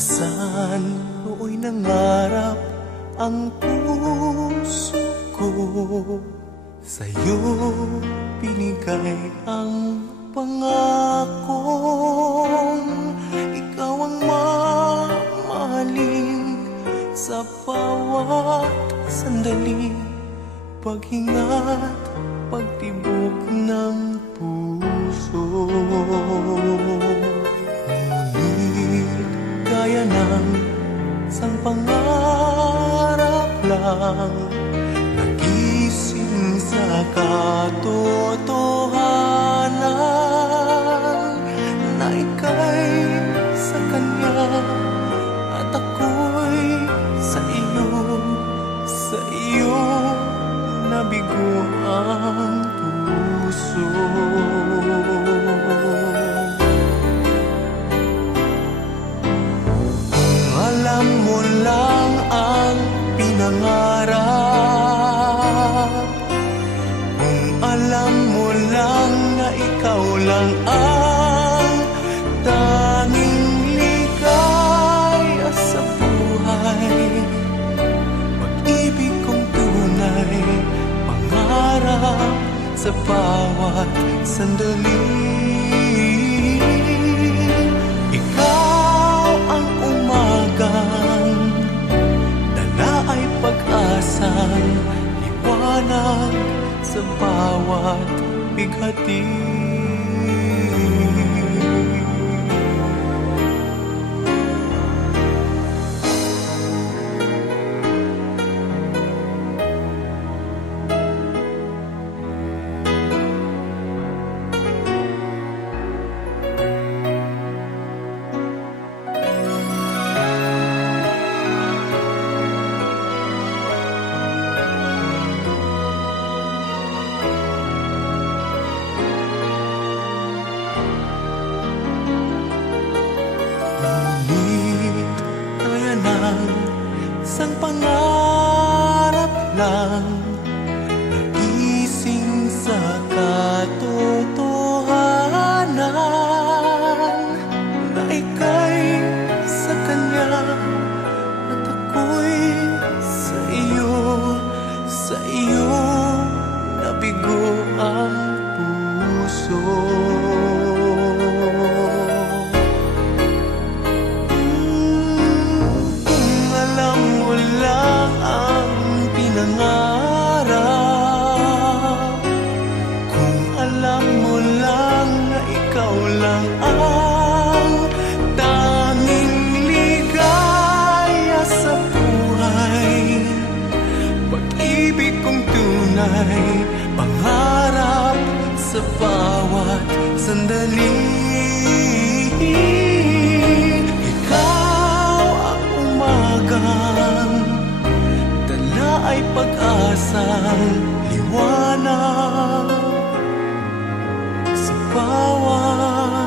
Minsan nooy nangarap ang puso ko, sa'yo binigay ang pangakong ikaw ang mamahalin sa bawat sandali, paghinga't pagtibok ng puso. Ngunit gaya ng isang pangarap lang, nagising sa katotohanan na ika'y sa kanya at ako'y sa iyo nabigo ang puso. Kung alam mo lang ang pinangarap, kung alam mo lang na ikaw lang ang tanging ligaya sa buhay, pag-ibig kong tunay, pangarap sa bawat sandali. Ikaw ang umagang dala ay pag-asang liwanag sa bawat bighati. Isang pangarap lang, nagising sa katotohanan na ika'y sa kanya at ako'y sa iyo nabigo ang puso. Kung alam mo lang na ikaw lang ang tanging ligaya sa buhay, pag-ibig kong tunay, pangarap sa bawat sandali. Ikaw ang umagang dala ay pag-asang liwanag sa bawat